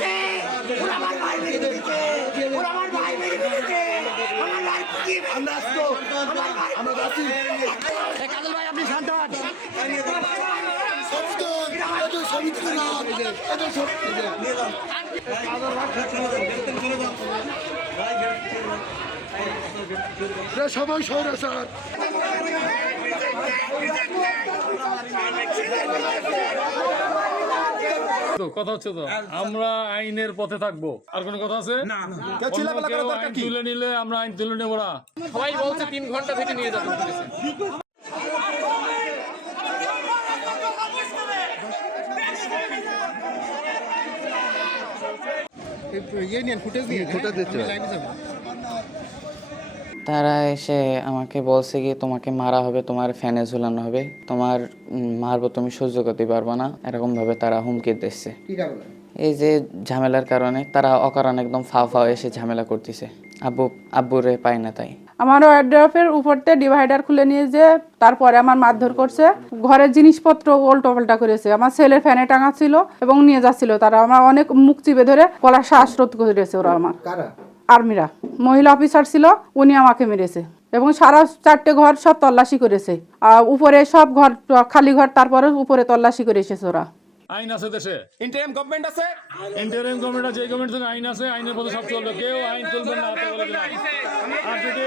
দিয়েছে, ওরা আমার ভাই মেরে দিয়েছে, ওরা আমার ভাই মেরে দিয়েছে, আমার ভাই কি আমরা আসতো, আমরা যাচ্ছি। কাজল ভাই আপনি শান্ত হন। সবাই সরে স্যার কথা হচ্ছে তো আমরা আইনের পথে থাকবো। আর কোনো কথা আছে? আইন তুলে নিলে আমরা আইন তুলে নেবো না। সবাই বলছে 3 ঘন্টা থেকে নিয়ে যাবেন পুলিশে। তারা এসে আমাকে বলছে কি তোমাকে মারা হবে, তোমার ফ্যানে ঝুলানো হবে, তোমার মারবো, তুমি সহ্য করতে পারবো না, এরকম ভাবে তারা হুমকি দিচ্ছে। এই যে ঝামেলার কারণে তারা অকারণে একদম ফাও এসে ঝামেলা করতেছে। আব্বুরে পায় না তাই। আমার ওয়ার্ড্রপের উপরতে ডিভাইডার খুলে নিয়ে যে তারপরে আমার মারধর করছে, ঘরের জিনিসপত্র উল্টোপাল্টা করেছে, আমার ছেলের ফ্যানে টাঙা ছিল এবং নিয়ে যাচ্ছিল তারা। আমার অনেক মুখ চিপে ধরে গলার শ্বাসরোধ করেছে ওরা। আমার আর্মিরা মহিলা অফিসার ছিল, উনি আমাকে মেরেছে এবং সারা 4টে ঘর সব তল্লাশি করেছে। আর উপরে সব ঘর খালি ঘর, তারপরে উপরে তল্লাশি করে এসেছে ওরা। আইন আছে দেশে, ইন্টারিম গভর্নমেন্ট আছে, ইন্টারিম গভর্নমেন্ট আছে, এই গভর্নমেন্টের আইন আছে, আইনের পথে সব চলবে, কেউ আইন তুলবে না হাতে বলে দিলাম। আর যদি